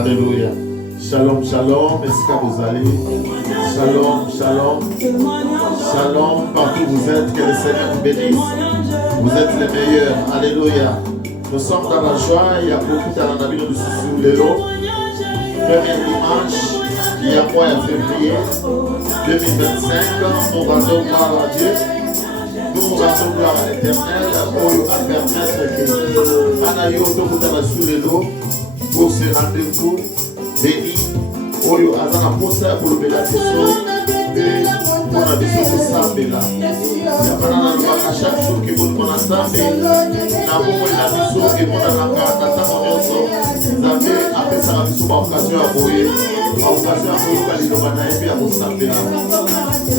Alléluia. Shalom, shalom. Est-ce que vous allez? Shalom, shalom. Shalom, partout où vous êtes, que le Seigneur vous bénisse. Vous êtes les meilleurs. Alléluia. Nous sommes dans la joie. Il y a beaucoup de amis de sous les lots. Premier dimanche, il y a mois de février 2025. Nous rendons gloire à Dieu. Nous rendons gloire à l'Éternel. Pour permettre que Anayo Tokutana sous les lots pour ce rendez-vous béni. Oyo azana posa pour le bénédiction et pour la vision de Sambela. Yabana na chaque jour que vous connaissez na bomo la vision que vous na kata monyoso. Zabe après ça la vision ba occasion à boyer. Occasion à boyer ka lilo bana et bien pour Sambela.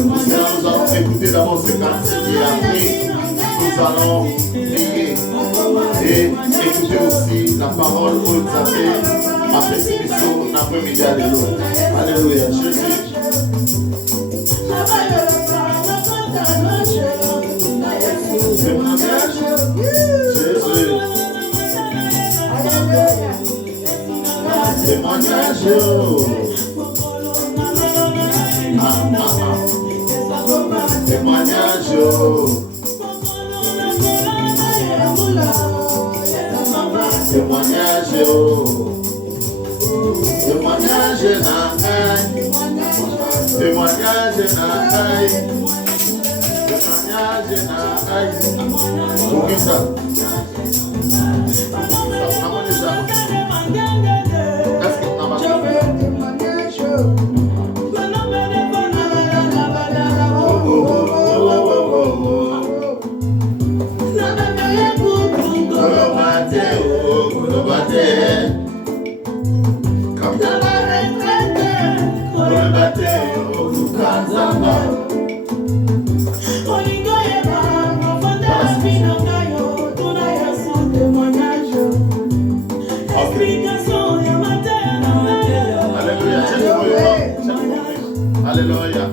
Nous allons écouter d'abord ce cantique et après nous allons prier et écouter aussi la parole pour nous appeler. Après cette émission, on a pris midi à l'élo. Alléluia. Jésus. Témoignage. Jésus. Témoignage. Témoignage. Témoignage. Témoignage nangai, témoignage nangai, témoignage nangai. Pour ça? Alléluia.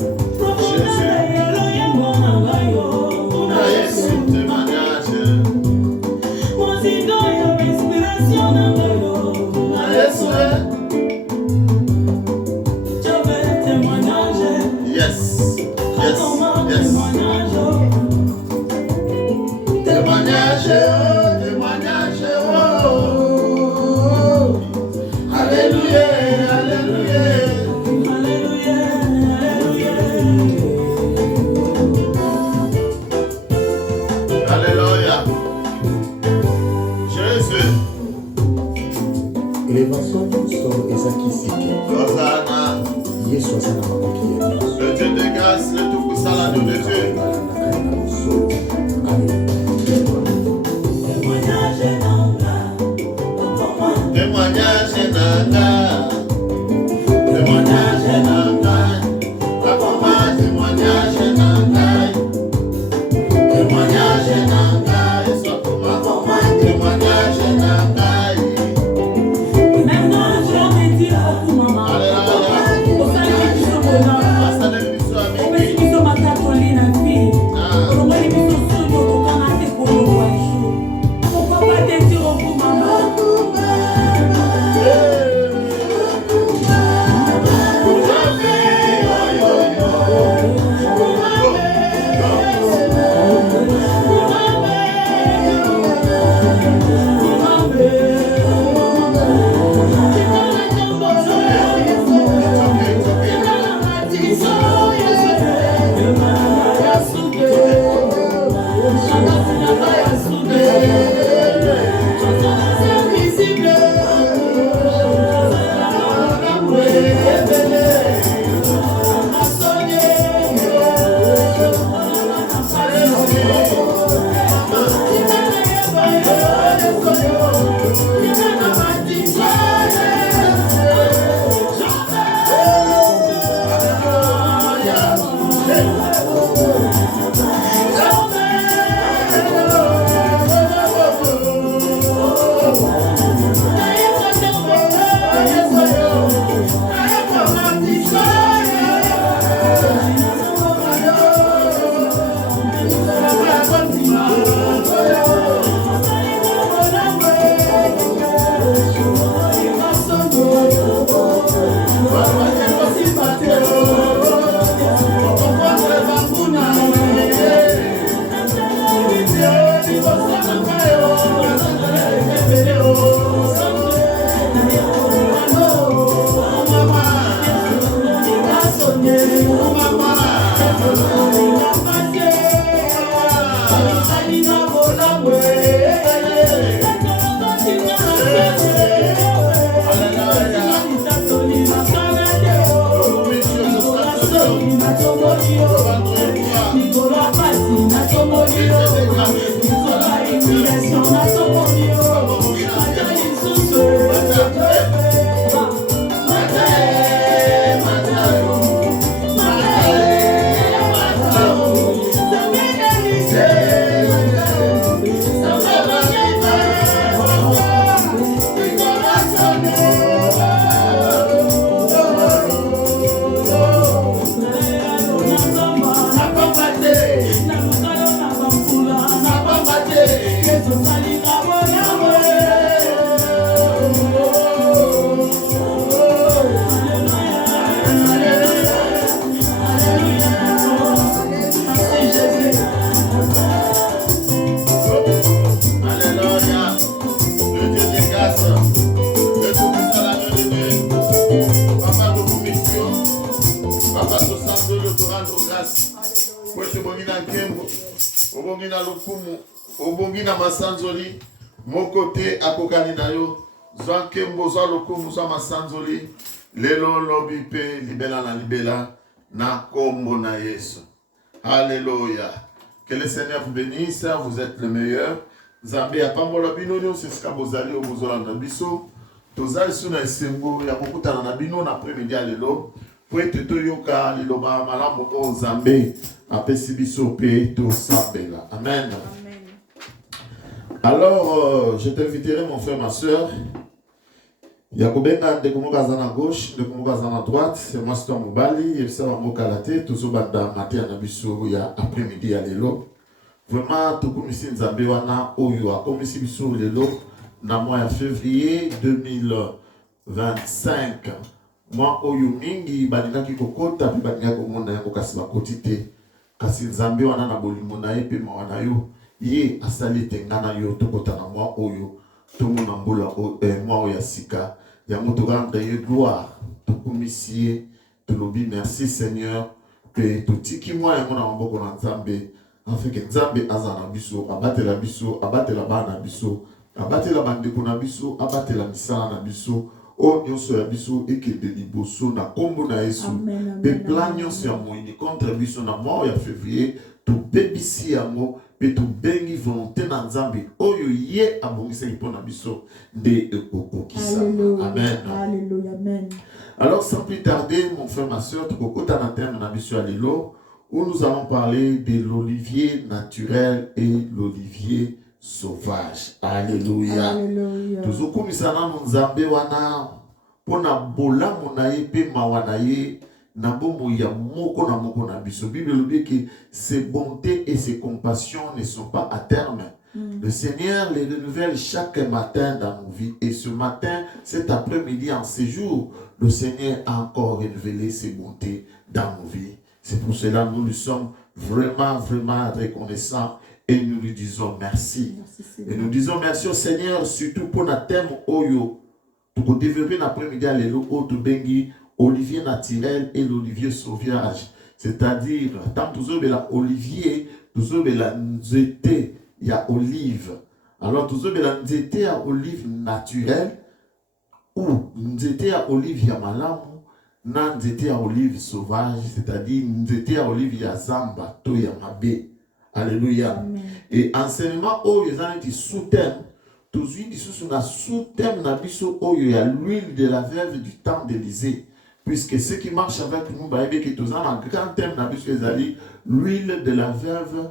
Jésus. Le Dieu de grâce, le tout-puissant, l'agneau de Dieu. Témoignage nanga, témoignage nanga, témoignage nanga, témoignage nanga, témoignage nanga. Masanzoli, mon côté à Kokaninayo, Zwan Kembo, Zwan Lokumu, Zwan Masanzoli, Lelo Lobipe, Libela na Libela, na Kombo na Yesu. Alléluia. Que le Seigneur vous bénisse, vous êtes le meilleur. Zambé a Pambola Binono, c'est ce qu'Abozali au Bozolanda Bisso. Tozali Suna Esengo, Yakokuta na Bino, après-midi à Lelo. Pour être Toyoka, Liloba, Malambo, Zambé, Apesi Bisso, Pe, To Sabela. Amen. Alors, je t'inviterai, mon frère, ma soeur. Yakobenga de Komokazana à gauche, de Komokazana à droite. C'est moi, c'est Moubali. Et ça va m'okalate. Tout ça va dans matin à Nabiso, il y a après-midi à l'élo. Vraiment, tout comme ici, Nzambe wana oyo a comme ici biso l'élo. Na mois de février 2025. Moi, oyo mingi, baninga ki kokota, pi baninga komona yango kasi bakotite. Kasi Nzambe wana na bolimona ye pe mawana yo. Ye asali tengana yo tokota na moi oyo tomona mbola moi oya sika ya moto rendre ye gloire tokumisie tolobi merci Seigneur que totiki moi yango na maboko na Nzambe afin que Nzambe azana biso abatela bana biso abatela bandeko na biso abatela misala na biso o nyonso ya biso ekende liboso na kombo na Yesu pe plan nyonso ya moini contre biso na moi ya février tobebisi yango pe tobengi volonté na Nzambe oyo ye abongisaki mpona biso nde ekokokisa. Amen. Alléluia. Amen. Alors sans plus tarder, mon frère, ma soeur, tokokota na terme na biso alelo où nous allons parler de l'olivier naturel et l'olivier sauvage. Alléluia. Alléluia. Tozokomisa na Nzambe wana mpona bolamu na ye pe mawa na ye na bombo ya moko na biso. Bible nous dit que ses bontés et ses compassions ne sont pas à terme. Le Seigneur les renouvelle chaque matin dans nos vies. Et ce matin, cet après-midi, en séjour, le Seigneur a encore renouvelé ses bontés dans nos vies. C'est pour cela que nous lui sommes vraiment reconnaissants et nous lui disons merci. Et nous disons merci au Seigneur, surtout pour notre thème Oyo. Pour développer l'après-midi à l'élo, Otobengi, olivier naturel et l'olivier sauvage. C'est-à-dire, tant que vous avez l'olivier, vous avez la nzete, il y a olive. Alors, vous avez la nzete à olive naturelle, ou nzete à olive ya malamu, na nzete à olive sauvage, c'est-à-dire nzete à olive ya zamba, to ya mabe. Alléluia. Amen. Et enseignement, oh, ils ont été sous-thème. Tous les sous-thème, il y a l'huile de la veuve du temps d'Élysée. Puisque ceux qui marchent avec nous, ils ont un grand thème, l'huile de la veuve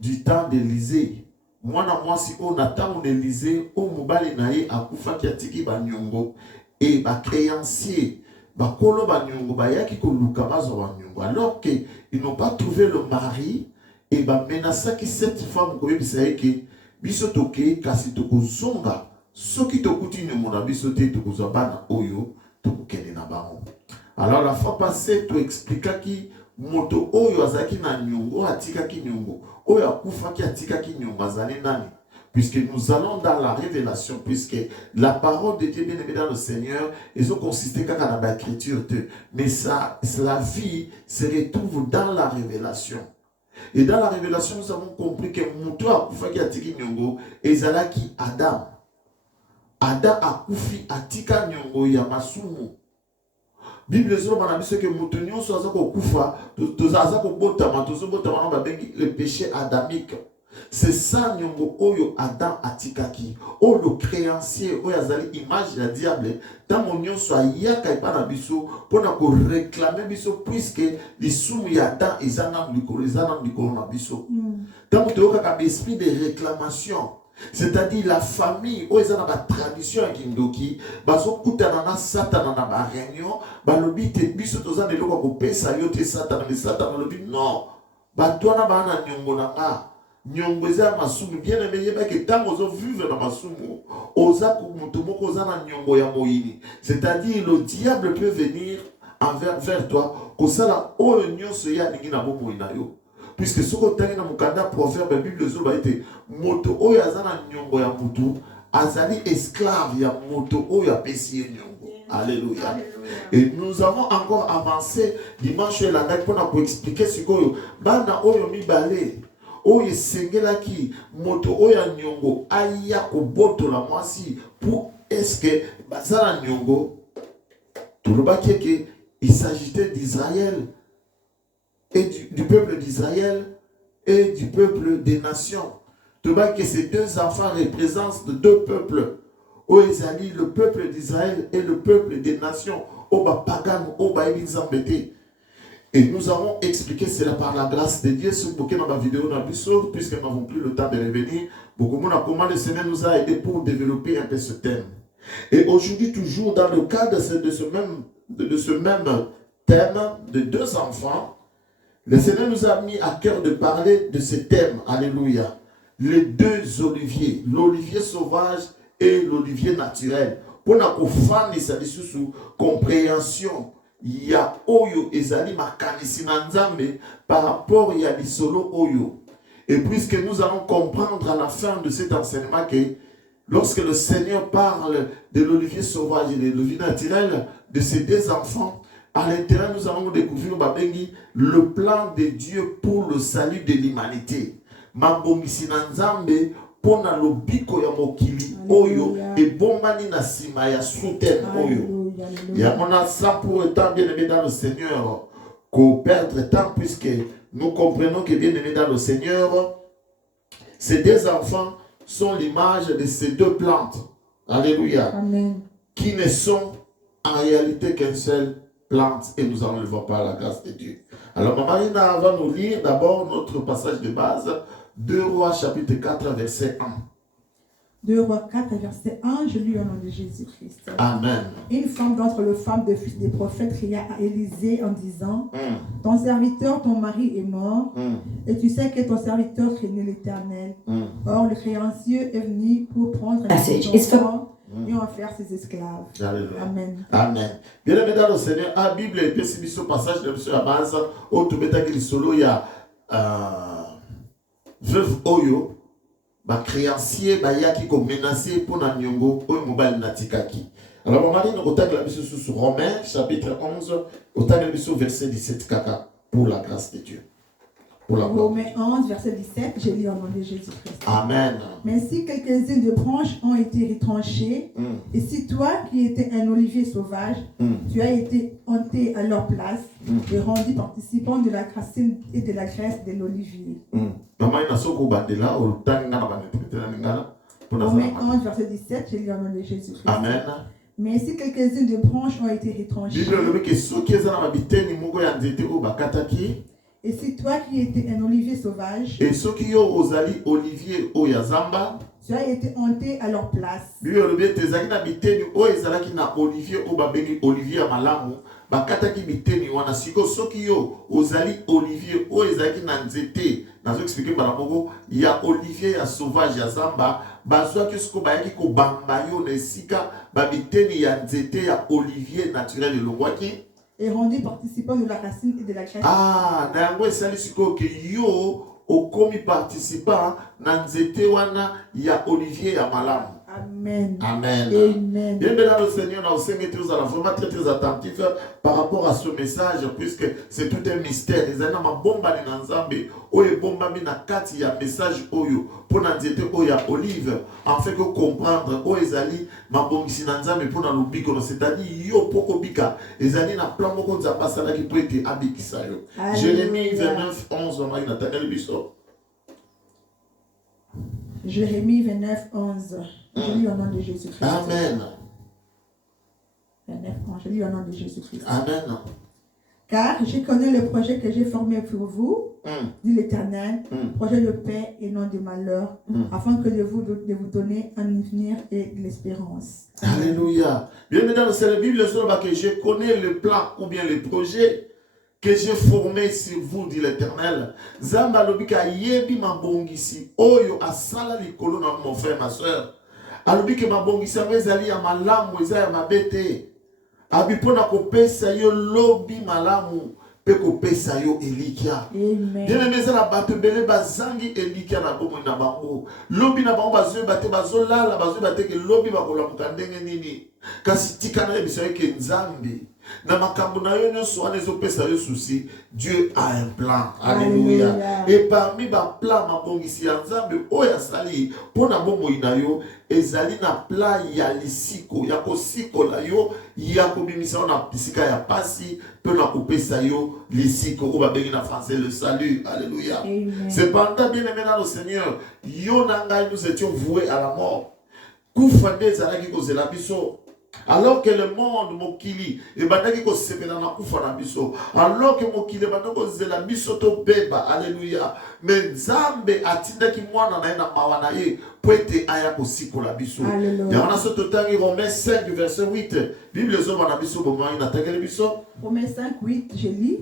du temps d'Élysée. Moi, si on attend Élysée, on mobile naïe à Koufa qui a tiki banyongo et ba créancier, ba kolo banyongo, ba yaki koluka bazo banyongo. Alors qu'ils n'ont pas trouvé le mari, et ba menasa qui cette femme koye bisaye que biso toke kasi tokozonga soki tokuti nyomona biso te tokozabana oyo tokokende na bango. Alors la fois passée tu expliquais ki moto oyo azaki na nyongo atika ki nyongo oyo akufa ki atika ki nyongo azali nani. Puisque nous allons dans la révélation, puisque la parole de Dieu bien aimé dans le Seigneur, ils ont consisté qu'à la écriture, mais ça, la vie se retrouve dans la révélation. Et dans la révélation, nous avons compris que Moutou a koufa ki atiki nyongo, ezalaki Adam. Adam a koufi atika nyongo ya masumu. Bible ezoloba na biso ke moto nyonso aza kokufa aza kobotama tozobotama na babengi le péché adamique. C'est ça nyongo oyo Adam atikaki. O le créancier oyo azali image ya diable tango nyonso ayaka epa na biso mpona koréclame biso puisque lisumu ya Adam eza na likolo na biso. Tango toyokaka esprit de réclamation, c'est-à-dire la famille oyo eza na batradition ya kindoki bazokutana na satana na baréunion balobi te biso toza na eloko ya kopesa yo te satana, mais satana alobi non bato wana baa na nyongo na nga nyongo eza ya masumu. Bien aimé yebaki ntango ozovivre na masumu oza moto moko oza na nyongo ya moyini, c'est-à-dire le diable peut venir vers toi kosala oyo nyonso ye alingi na bomoi na yo. Puisque ce qu'on a dans mon candidat proverbe, la Bible zoba été moto oyo azana nyongo ya mutu azali esclave ya moto oyo apesi nyongo. Alléluia. Et nous avons encore avancé dimanche la date pour expliquer ce que bana oyo mibale oyo sengelaki moto oyo nyongo aya koboto la mwasi pour est-ce que bazala nyongo tulobaki que il s'agitait d'Israël et du peuple d'Israël et du peuple des nations. Tu vois que ces deux enfants représentent deux peuples. Oezali, le peuple d'Israël et le peuple des nations. Oba pagan, oba elizambete. Et nous avons expliqué cela par la grâce de Dieu. Si vous dans ma vidéo, puisque nous n'avons plus le temps de revenir, comment le Seigneur nous a aidé pour développer un peu ce thème. Et aujourd'hui, toujours dans le cadre de ce même thème de deux enfants, le Seigneur nous a mis à cœur de parler de ce thème. Alléluia. Les deux oliviers, l'olivier sauvage et l'olivier naturel. Pour nous faire une compréhension, il y a oyo ezali makanisi na nzambe par rapport à l'isolo oyo. Et puisque nous allons comprendre à la fin de cet enseignement que lorsque le Seigneur parle de l'olivier sauvage et de l'olivier naturel, de ces deux enfants, à l'intérieur, nous allons découvrir le plan de Dieu pour le salut de l'humanité. Mabongisi na nzambe pona lobiko ya mokili oyo et bombani na sima ya souten oyo. Ya mona ça pour étant bien aimé dans le Seigneur qu'au perdre temps puisque nous comprenons que bien aimé dans le Seigneur ces deux enfants sont l'image de ces deux plantes. Alléluia. Amen. Qui ne sont en réalité qu'un seul plante et nous allons le voir par la grâce de Dieu. Alors, Marina va nous lire d'abord notre passage de base, 2 Rois chapitre 4 verset 1. 2 Rois 4 verset 1, je lis au nom de Jésus-Christ. Amen. Une femme d'entre les femmes de fils des prophètes cria à Élisée en disant, ton serviteur, ton mari est mort, et tu sais que ton serviteur craignait l'Éternel. Or, le créancier est venu pour prendre les enfants et en faire ses esclaves. Alléluia. Amen. Amen. Bien aimé dans le Seigneur, la Bible est pessimiste sur le passage de la base, où tu mets qu'il solo, il y a veuve Oyo, ba créancier, ba yaki ko menacé pour na nyongo, oyo mobile natikaki. Alors, on va lire au tag la Bible sur Romains, chapitre 11, au tag la Bible verset 17, caca, pour la grâce de Dieu. Romains 11, verset 17, je lis au nom de Jésus-Christ. Amen. Mais si quelques-unes de branches ont été retranchées, et si toi qui étais un olivier sauvage, tu as été hanté à leur place et rendu participant de la racine et de la graisse de l'olivier. Romains 11, verset 17, je lis au nom de Jésus-Christ. Amen. Mais si quelques-unes de branches ont été retranchées, et si toi qui étais un olivier sauvage, et ceux qui ont osali olivier oyazamba, tu as été hanté à leur place. Olivier malamu bakataki biteni wana siko soki yo ozali olivier oyezaki na nzete nazo expliquer par rapport ya olivier ya sauvage ya zamba bazwa ke siko bayaki ko bamba yo na sika ba biteni ya nzete ya olivier naturel de longwaki et rendu participant de la racine et de la graisse. Ah, na yango esali siko ke yo okomi participant na nzete wana ya olivier ya malamu. Amen. Amen. Amen. Bien, le Seigneur, nous sommes vraiment très, très attentifs par rapport à ce message, puisque c'est tout un mystère. Les gens ont bomba ni nanzambe, oye bomba mi na kati ya message oyo, pour na diete oya olive, en fait que comprendre, oye zali, ma bongisi nanzambe pour na lubiko, c'est-à-dire yo poko bika, ezali na plan moko nzamba sala ki prete abikisa yo. Jérémie 29, 11, on a une attaque le biso. Jérémie 29, 11. Je lis au nom de Jésus-Christ. Amen. 29, 11. Je lis au nom de Jésus-Christ. Amen. Car je connais le projet que j'ai formé pour vous, dit l'Éternel, projet de paix et non de malheur, afin que de vous donner un avenir et de l'espérance. Alléluia. Bien, mesdames, c'est la Bible que je connais le plan ou bien le projet que j'ai formé sur vous, dit l'Éternel. Zamba lobika yebi mabongisi oyo asala likolo na mon frère, ma soeur. Alobika mabongisi ezali ya malamu eza ya mabete. Abipona kopesa yo lobi malamu pe kopesa yo elikia. Amen. Bien aimé za bato bele bazangi elikia na bomo na bango. Lobi na bango bazo bate bazo lala bazo bate ke lobi bakolamuka ndenge nini. Kasi tika na ebisa ke nzambe. Na makambo na yo nyonso wana ezopesa yo souci, Dieu a un plan. Alléluia. Et parmi ba plan mabongisi ya nzambe oyo asali pona bomoi na yo ezali na plan ya lisiko ya kosikola yo ya kobimisa yo na pisika ya pasi pe na kopesa yo lisiko oyo babengi na français le salut. Alléluia. Cependant, bien aimé dans le Seigneur, yo na ngai nous étions voués à la mort. Kufa nde ezalaki kozela biso. Alors que le monde mokili et bandaki ko sepela na kufa na biso, alors que mokili bandaki ko zela biso to beba. Alléluia. Mais Nzambe atindaki mwana na na mawa na ye po ete aya ko sikola biso. Ya wana so totangi Romains 5 verset 8. Bible zo na biso bo na takele biso. Romains 5 8 je lis.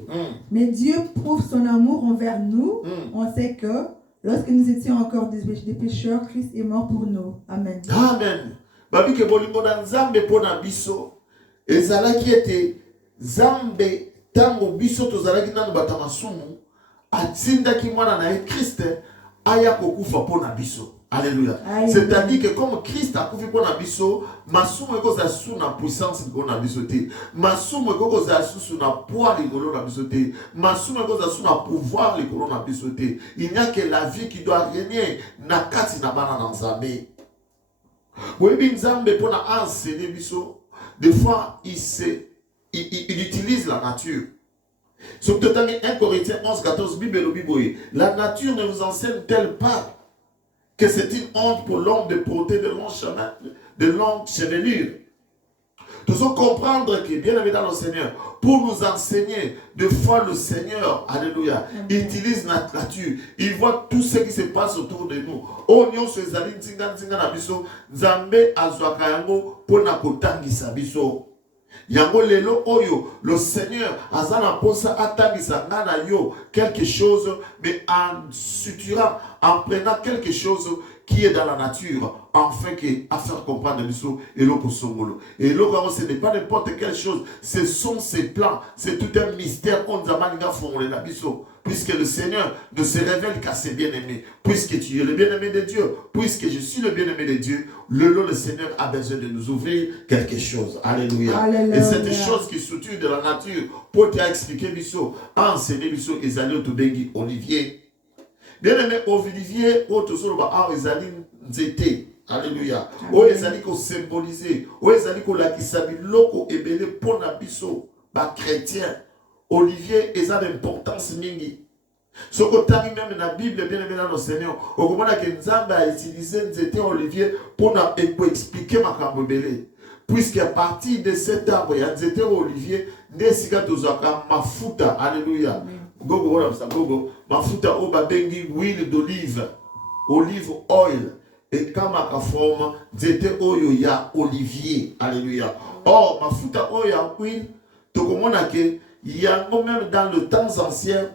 Mais Dieu prouve son amour envers nous. On sait que lorsque nous étions encore des pécheurs, Christ est mort pour nous. Amen. Amen. Babi ke bolingo na Nzambe pona biso ezalaki ete Nzambe tango biso tozalaki nanu batamasumu atindaki mwana na Christ aya kokufa pona biso. Alléluia. C'est-à-dire que comme Christ a kufi pona biso, masumu ekoza sous na puissance pona biso te. Masumu ekoza sous na poids likolo na biso te. Masumu ekoza sous na pouvoir likolo na biso te. Il n'y a que la vie qui doit régner na kati na bana na Nzambe. Oui, Nzambe pour enseigner biso, des fois il utilise la nature. Sur 1 Corinthiens 11, 14, la nature ne vous enseigne-t-elle pas que c'est une honte pour l'homme de porter de longues chevelures? Nous devons comprendre que, bien évidemment, le Seigneur, pour nous enseigner, de fois le Seigneur, alléluia, utilise notre nature. Il voit tout ce qui se passe autour de nous. Onyo se zali nzinga na biso, Nzambe azwaka yango pona kotangisa biso. Yango lelo oyo, le Seigneur azana posa atangisa ngana yo quelque chose, mais en suturant, en prenant quelque chose qui est dans la nature, afin à faire comprendre biso et l'eau pour son boulot. Et l'eau, ce n'est pas n'importe quelle chose, ce sont ses plans, c'est tout un mystère qu'on a formé la biso. Puisque le Seigneur ne se révèle qu'à ses bien-aimés, puisque tu es le bien-aimé de Dieu, puisque je suis le bien-aimé de Dieu, le Seigneur a besoin de nous ouvrir quelque chose. Alléluia. Alléluia. Et cette chose qui structure de la nature, pour t'expliquer biso, enseigner biso, Ezali Otobengi Olivier. Bien-aimé Olivier, Otosoloba, Ezali Nzete. Alléluia. O Ezali ko symboliser, o Ezali ko lakisa biloko ebele pona biso, ba chrétien. Olivier est d'importance mingi. Ce que tu as même dans la Bible, bien aimé dans le Seigneur, au moment où Nzambe a utilisé Nzete Olivier pour expliquer ma cambobele. Puisqu'à partir de cet arbre, il y a Nzete Olivier, Nesika Tozaka, Mafuta, alléluia. Gogo, voilà ça, Gogo. Mafuta, Obabengi, huile d'olive, olive oil. Et comme à forme, Nzete Oyo ya Olivier, alléluia. Or, Mafuta Oya huile, tu comprends que il y a même dans le temps ancien,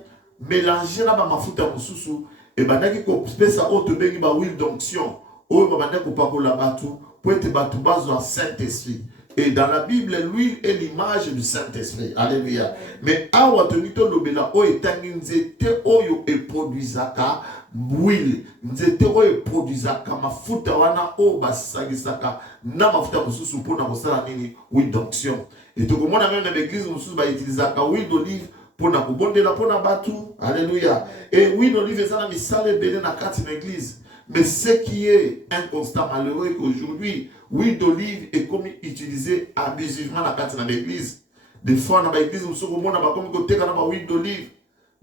mélanger la mafuta mususu, et bandaki ko spesa auto bengi ba huile d'onction, ou bandaki ko pakola batu, pour être batu bazo en Saint-Esprit. Et dans la Bible, l'huile est l'image du Saint-Esprit. Alléluia. Mais awa tonito lobela o etangi nzete oyo e produisaka huile. Nzete oyo e produisaka mafuta wana o basagisaka na mafuta mususu mpona kosala nini huile d'onction. Et tokomona même dans l'église mususu ba utilisaka huile d'olive pona kobondela pona batu. Alléluia. Et huile d'olive ezana misala ebele na kati na église. Mais ce qui est un constat malheureux qu'aujourd'hui, l'huile d'olive est comme utilisée abusivement dans l'église. Des fois, dans l'église, nous sommes comme côté quand l'huile d'olive.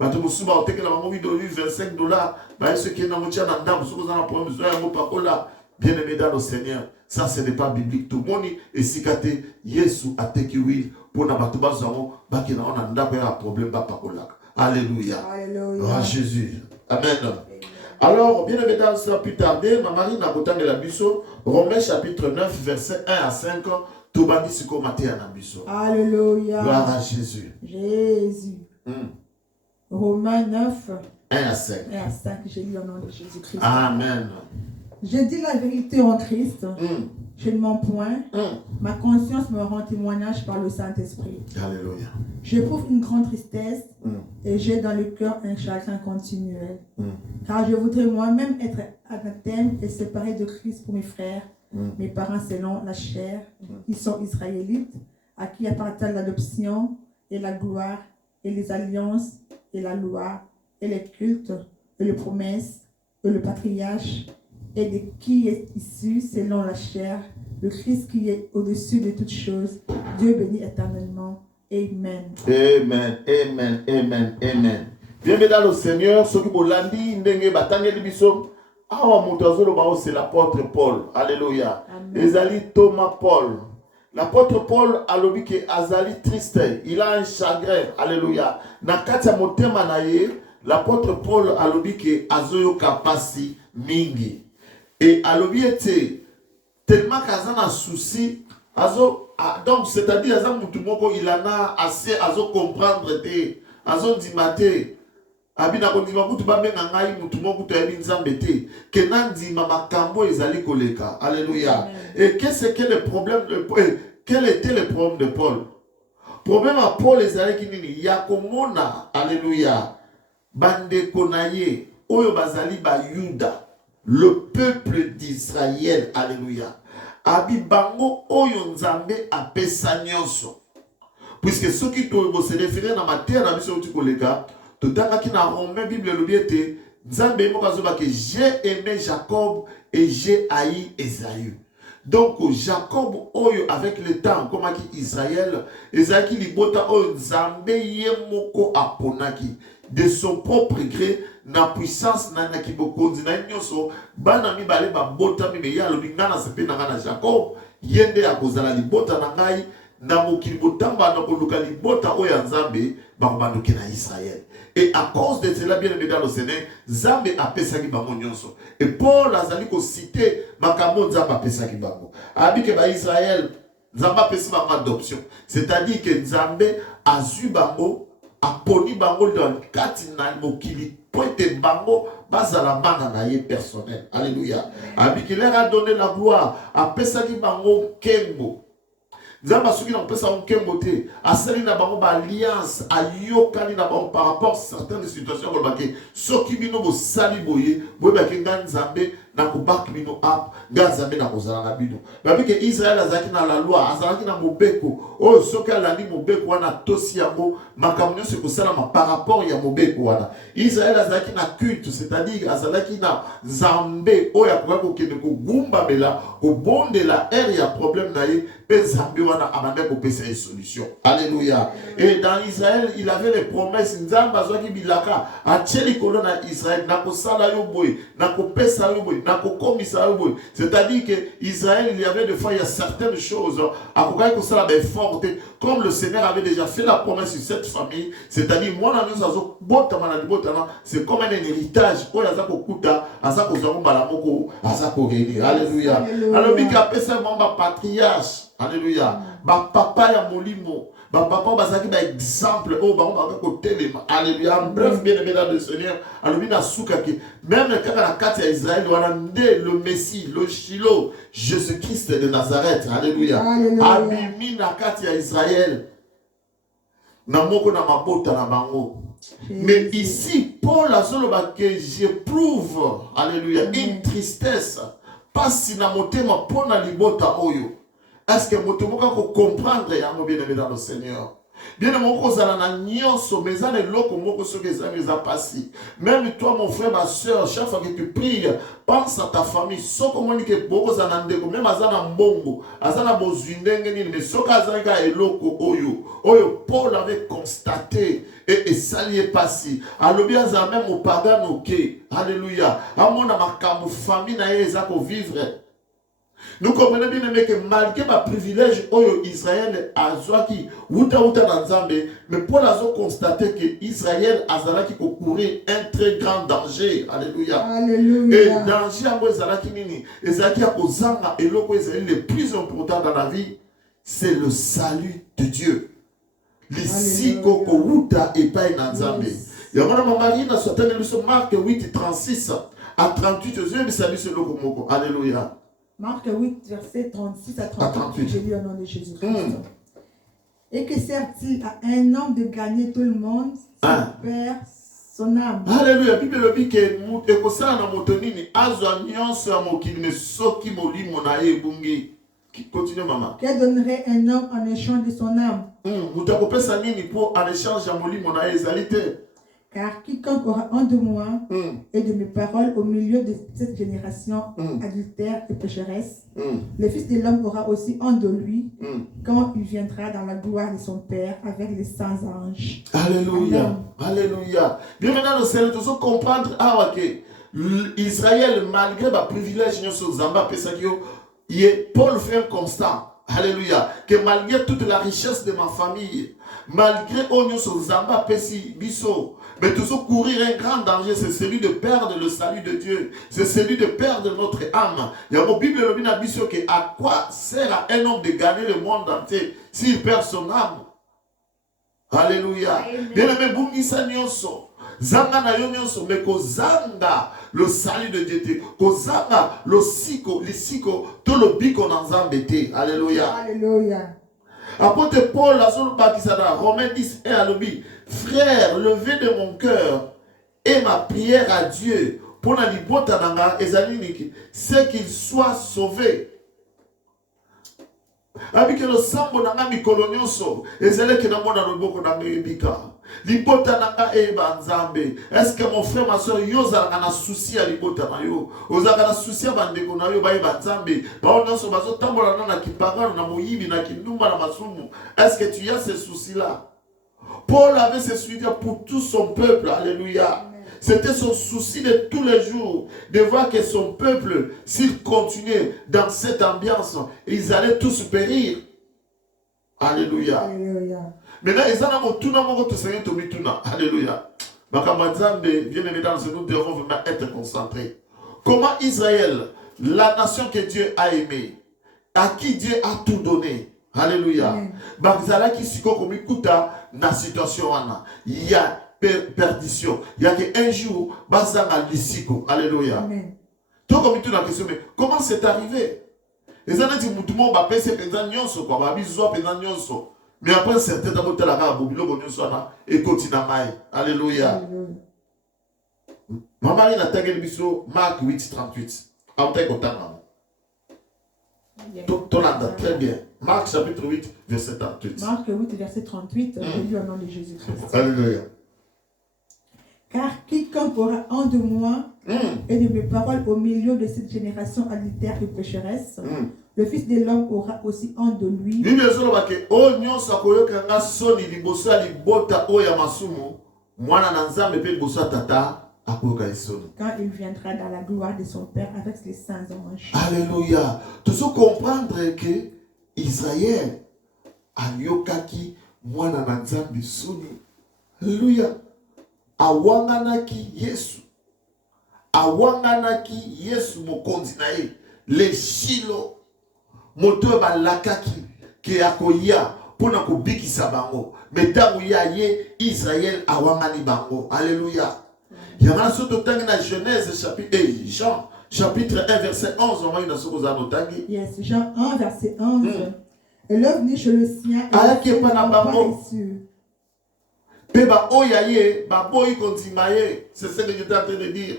Nous sommes l'huile d'olive $25. Ce qui est dans le monde, nous sommes dans problème bien aimé dans le Seigneur. Ça, ce n'est pas biblique. Tout le monde est sikate. Yesu a teki huile pour na batuba zamo baki na ona ndako ya problème ba pakola. Alléluia. Alléluia. Oh, Jésus. Amen. Alors, bien aimé dans ça, plus tarder, ma Marie n'a pas de la biso, Romains chapitre 9, verset 1 à 5, tout bandi si commenté à la biso. Alléluia. Gloire à Jésus. Jésus. Romains 9, 1 à 5. 1 à 5, j'ai lu au nom de Jésus-Christ. Amen. Je dis la vérité en Christ. Je ne mens point. Ma conscience me rend témoignage par le Saint-Esprit. Alléluia. J'éprouve une grande tristesse et j'ai dans le cœur un chagrin continuel. Car je voudrais moi-même être anathème et séparé de Christ pour mes frères, mes parents selon la chair, qui sont israélites, à qui appartient l'adoption et la gloire et les alliances et la loi et les cultes et les promesses et le patriarche et de qui est issu selon la chair, le Christ qui est au-dessus de toutes choses, Dieu béni éternellement. Amen. Amen, amen, amen, amen. Bienvenue dans le Seigneur, ceux qui vous l'ont dit, c'est l'apôtre Paul. Alléluia. Ezali Thomas Paul. L'apôtre Paul a dit que Azali triste, il a un chagrin. Alléluia. Nakatia motema naye, l'apôtre Paul a dit que Azoyo kapasi mingi. Et à l'objet était tellement qu'il a un souci, donc c'est-à-dire qu'il en a assez à comprendre, à dimater, abina kondima kutu ba benga ngai mutu moko to yabi nzambete ke nandima makambo ezali koleka. Alléluia. Et qu'est-ce que le problème quel était le problème de Paul? Problème à Paul ezali kinini yakomona. Alléluia. Bande konaye oyo bazali ba Yuda, le peuple d'Israël. Alléluia. Abi bango oyo nzambe apesa nyonso. Puisque ceux qui se réfèrent dans ma terre na biso uti koleka totanga ki na Romain Bible le biete nzambe mokazo ba que j'ai aimé Jacob et j'ai haï Esaü. Donc Jacob oyo avec le temps comme qui Israël ezaki libota oyo nzambe ye moko aponaki de son propre gré na puissance na kibokonzi na nyonso bana mibale babota mi ya lobi ngana sepe na ngana Jacob yende akozala libota na ngai na mokili botamba na koluka libota oyo nzambe bakobandoki na Israël. Et à cause de cela, bien aimé dans le Seigneur, Nzambe apesaki bango nyonso. Et Paul azali ko citer makambo Nzambe apesaki bango. Abi ke ba Israël Nzambe apesi bango adoption. C'est-à-dire que Nzambe azu bango aponi bango dans kati na mokili pointe bango bazala bana na ye personnel. Alléluia. Abi ki leur a donné la gloire, apesaki bango kembo. Nzamba soki na pesa nkembo te asali na bango ba alliance ayokani na bango par rapport à certaines situations ko bake soki bino bo sali boye boye ba kenga Nzambe na ko bak bino up Nzambe na kozala na bino ba bike Israël azaki na la loi azaki na mobeko o soki alandi mobeko wana tosi yango makamyo se ko sala ma par rapport ya mobeko wana Israël azaki na culte, c'est-à-dire azalaki na Nzambe o ya ko kende ko gumba bela ko bondela ere ya problème na ye pe Nzambe amanda ko pesa une solution. Alléluia. Et dans Israël, il avait les promesses. Nzamba azwaki bilaka acheli kolo na Israël na ko sala yo boy, na ko pesa yo boy, na ko komisa yo boy. C'est-à-dire que Israël, il y avait des fois il y a certaines choses akokai ko sala be forte comme le Seigneur avait déjà fait la promesse sur cette famille, c'est-à-dire moi na nous azo bota manali bota na, c'est comme un héritage. Ko yaza ko kuta, azako zongo bala moko, azako réunir. Alléluia. Alors bika pesa mamba patriarche. Alléluia. Ba papa ya molimo. Ba papa bazaki ba exemple. Oh, ba on va côté les. Alléluia. Bref, bien aimé dans le Seigneur. Alléluia. Soukaki. Même quand la carte à Israël, on a le Messie, le Shiloh, Jésus-Christ de Nazareth. Alléluia. Abimi na carte à Israël. Na moko na mabota na bango. Mais ici, Paul a soloba que j'éprouve, alléluia, une tristesse. Pas si na motema pona libota oyo. Est-ce que motomoka ko comprendre ya mo bien aimé dans le Seigneur? Bien aimé moko zala na nyonso mais ane loko moko so que ça les a passé. Même toi mon frère ma soeur, chaque fois que tu pries, pense à ta famille. So comment ni que boko zana ndeko même azana mbongo, azana bozwindenge ni mais so ka zanga eloko oyo Paul avait constaté et ça lui est passé. Alobi azana même au pagan OK. Alléluia. Amona makambo famille na yeza ko vivre. Nous comprenons bien aimé que malgré ma privilège oyo Israël a zoaki uta dans Nzambe, mais Paul a constaté que Israël a zalaki ko courir un très grand danger. Alléluia. Alléluia. Et danger ambo zalaki nini? Ezalaki akozanga eloko ezali le plus important dans la vie, c'est le salut de Dieu. Lisiko ko uta epai na Nzambe. Yamona mamari na sotene luso Marc 8:36 à 38 je me salue ce loko moko. Alléluia. Marc 8, verset 36 à 38. Je lis au nom de Jésus-Christ. Et que sert-il à un homme de gagner tout le monde s'il perd son âme? Alléluia. Bible dit que ekosala na motonini azwa nyonso ya mokili ne soki molimo na ye ebungi. Continue maman. Que donnerait un homme en échange de son âme? Mutakopesa nini pour en échange ya molimo na ye ezali te? Car quiconque aura honte de moi et de mes paroles au milieu de cette génération adultère et pécheresse, le Fils de l'homme aura aussi honte de lui quand il viendra dans la gloire de son Père avec les saints anges. Alléluia. Amen. Alléluia. Bien maintenant, nous allons comprendre Israël, malgré le privilège de Zamba, Paul fait un constat. Alléluia. Que malgré toute la richesse de ma famille, malgré Onyo Zamba, Pessi, Bisso, mais toujours courir un grand danger, c'est celui de perdre le salut de Dieu. C'est celui de perdre notre âme. Il y a une Bible qui dit à quoi sert à un homme de gagner le monde entier s'il perd son âme? Alléluia. Bien aimé, Bungisa Nyonso. Zanga na yo nyonso, mais kozanga le salut de Dieu. Kozanga le siko, tout le biko na Nzambe te. Alléluia. Alléluia. Apôtre Paul, la seule bakisada, Romains 10 et à l'obi. Frère, levez de mon cœur et ma prière à Dieu pour la libota nanga ezaliniki, c'est qu'il soit sauvé. Avec le sambo nanga mikolonyoso, ezaleki na mona loboko nanga ebika. Libota nanga eba Nzambe. Est-ce que mon frère, ma soeur, yoza na souci à libota na yo? Ozaka na souci à bandeko na yo ba eba Nzambe. Ba onyoso bazo tambola na kipagano na moyibi na kindumba na masumu. Est-ce que tu as ces soucis-là? Paul avait ce souci pour tout son peuple. Alléluia. C'était son souci de tous les jours de voir que son peuple, s'il continuait dans cette ambiance, ils allaient tous périr. Alléluia. Alléluia. Maintenant, ils ont tout le monde tout Seigneur tout mituna. Alléluia. Makamazambe, bien évidemment, nous devons vraiment être concentrés. Comment Israël, la nation que Dieu a aimée, à qui Dieu a tout donné. Alléluia. Bakzala qui siko komikuta na situation wana. Il y a perdition. Il y a qu'un jour, bazanga lisiko. Alléluia. Amen. Donc comme tu la question, mais comment c'est arrivé? Les gens disent tout le monde va payer pendant nyonso quoi, va biso pendant nyonso. Mais après certains d'abord la ga bobilo nyonso na et continue mai. Alléluia. Maman il a tagué le biso Marc 8:38. Après kotanga. Très bien. Marc chapitre 8, verset 38. Marc 8, verset 38, je lis au nom de Jésus-Christ. Alléluia. Car quiconque aura honte de moi et de mes paroles au milieu de cette génération adultère et pécheresse, le Fils de l'homme aura aussi honte de lui. Quand il viendra dans la gloire de son Père avec les saints anges. Alléluia. Tout ce comprendre que Israël a yokaki mwana na Nzambe suni. Alléluia. Awanganaki Yesu. Awanganaki Yesu mokonzi na ye. Le Shilo. Moto ba lakaki. ke akoya pona ko bikisa bango mais tango ya ye Israël awangani bango. Alléluia. Yamana soto tangi na Genèse chapitre Jean chapitre 1 verset 11 on va dans ce que vous avez. Yes, Jean 1 verset 11. Et l'œuvre venue chez le sien et ala ke pa na pas bango reçu. pe ba oyaye ba boy kontimaye, c'est ce que j'étais en train de dire.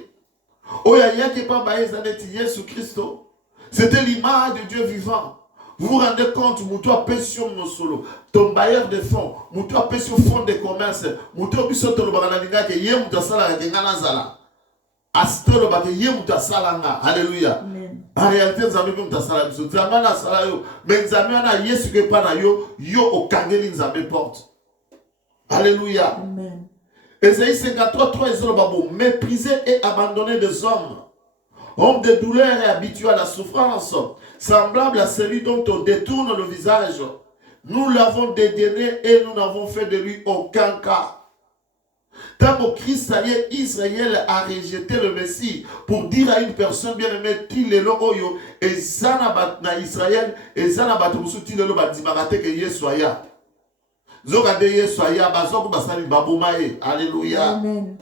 Oyaye ke pa ba ezaneti Yesu Christo. C'était l'image de Dieu vivant. Vous vous rendez compte, Moutou a péché nos solo, ton bailleur de fonds, Moutou a péché fonds de commerce, Moutou a péché ton baganalinga que yé Moutou a sala que ngana zala. Astolo ba que yé Moutou a sala nga. Alléluia. En réalité, nous avons Moutou a sala biso. Zamana sala yo, mais Zamana na Yesu que pas na yo, yo au kangeli nzambe porte. Alléluia. Amen. Ésaïe 53, 3 et méprisé et abandonné des hommes. Homme de douleur et habitué à la souffrance, semblable à celui dont on détourne le visage. Nous l'avons dédainé et nous n'avons fait de lui aucun cas. Tant que Christ, Israël a rejeté le Messie pour dire à une personne bien-aimée, Tilelo Oyo, et Zanabat na Israël, et Zanabat Musu Tilelo Badimarate que Yesoya. Zogade Yesoya, Bazok Basani Baboumae. Alléluia. Amen.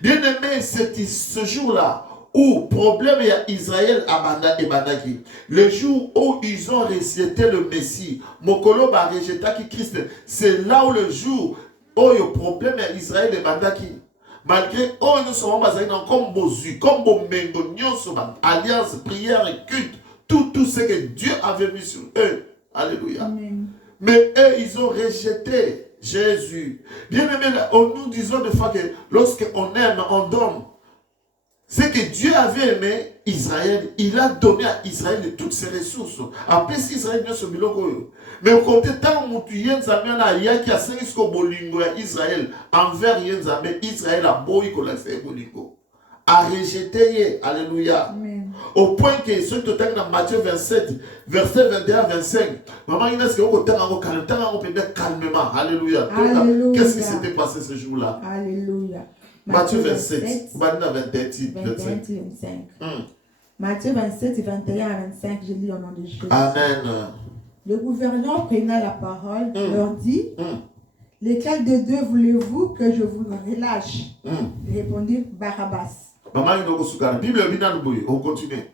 Bien-aimé, c'est ce jour-là où problème il y a Israël abanda et bandaki. Le jour où ils ont rejeté le Messie, Mokolo a rejeté Christ. C'est là où le jour où il y a problème il y a Israël et bandaki. Malgré où nous sommes basés dans comme Bozu, comme Bomengo, alliance, prière et culte, tout ce que Dieu avait mis sur eux. Alléluia. Amen. Mais eux, ils ont rejeté Jésus. Bien aimé, nous disons des fois que lorsqu'on aime, on donne. C'est que Dieu avait aimé Israël, il a donné à Israël de toutes ses ressources. Après, si Israël vient se biloko. Mais au côté, tant que Yenzame a yaki a sengisko bolingo à Israël, envers Yenzame, Israël a boyi kolase bolingo. A rejeté, alléluia. Amen. Au point que ce que tu as dans Matthieu 27, verset 21-25, maman, il y a ce que tu as calmement. Alléluia. Qu'est-ce qui s'était passé ce jour-là? Alléluia. Matthieu 27, 25. Matthieu 27, 21 à 25, je lis au nom de Jésus. Amen. Le gouverneur prenant la parole leur dit, lesquels de deux voulez-vous que je vous relâche? Ils répondirent, Barabbas. Maman, il y a Bible, on continue.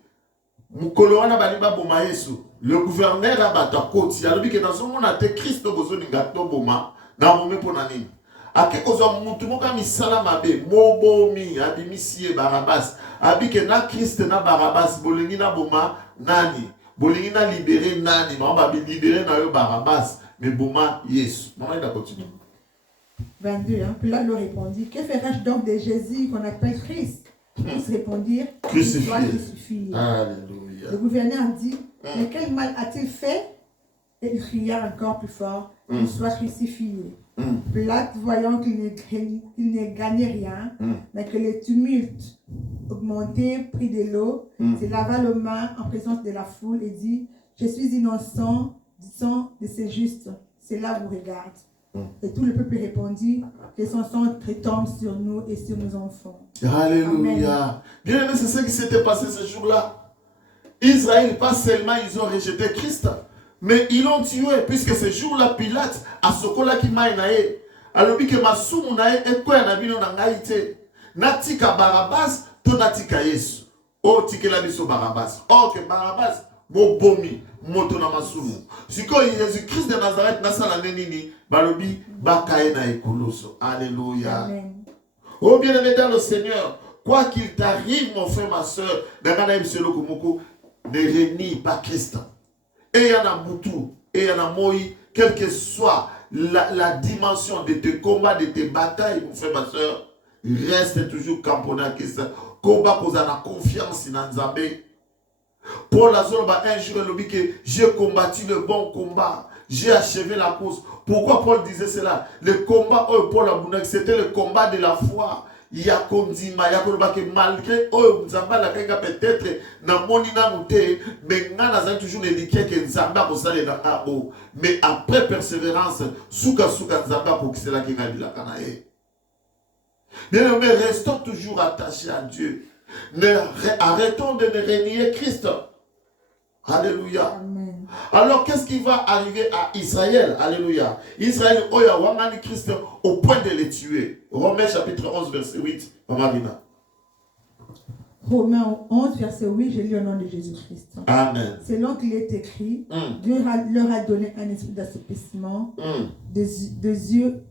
Le gouverneur a battu à côté. Il a dit que dans ce monde, il y a Christ qui a besoin de gâteau boma. Dans le moment ake kozwa mutu moka misala mabe mobomi abimisi Barabas abike na Christ na Barabas bolingi na boma nani bolingi na libérer nani mama ba libérer na yo Barabas mais boma Yesu. Maman il a continué. 22 Pilate leur répondit, que ferai-je donc de Jésus qu'on appelle Christ? Ils répondirent, crucifié. Alléluia. Le gouverneur dit, mais quel mal a-t-il fait? Et il cria encore plus fort, qu'il soit crucifié. Pilate, voyant qu'il ne gagnait rien, mais que le tumulte augmentait, prit de l'eau, se lava les mains en présence de la foule et dit, je suis innocent du sang de ces justes, cela vous regarde. Et tout le peuple répondit, que son sang retombe sur nous et sur nos enfants. Alléluia. Bien aimé, c'est ce qui s'était passé ce jour-là. Israël, pas seulement ils ont rejeté Christ, mais ils l'ont tué, puisque ce jour-là, Pilate, à ce qu'on a qui m'a naé, alors que ma soumou naé, et quoi n'a vu dans naïté, natika Barabas, to natika Yesu. Oh, tike la biso Barabas. Oh, que Barabas, mo bomi, moto na masumu. Si ko Jésus-Christ de Nazareth, nasala nenini, balobi, bakaye na ekoloso. Alléluia. Amen. Oh, bien-aimé dans le Seigneur, quoi qu'il t'arrive, mon frère, ma soeur, ne renie pas Christ. Et il y en a beaucoup, et il y en a moi, quelle que soit la dimension de tes combats, de tes batailles, mon frère, ma soeur, reste toujours camponné à Christ. Combat qu'on a la confiance dans Nzambé. Paul Azoloba, un jour, il dit que j'ai combattu le bon combat, j'ai achevé la course. Pourquoi Paul disait cela? Le combat, Paul Abounak, c'était le combat de la foi. Il y a kondima, il y a que malgré Nzamba la kenga peut-être na moni na nouté, mais na toujours les liquides que Nzamba kosale na kabo. Mais après persévérance, souka Nzamba pour que c'est la kenga de la kanae. Bien aimé, restons toujours attachés à Dieu. Arrêtons de ne renier Christ. Alléluia. Amen. Alors, qu'est-ce qui va arriver à Israël? Alléluia. Israël, Oya, Wangani Christ, au point de les tuer. Romains chapitre 11, verset 8. Marina. Romains 11, verset 8, je lis au nom de Jésus-Christ. Amen. Selon qu'il est écrit, Dieu leur a donné un esprit d'assouplissement, des yeux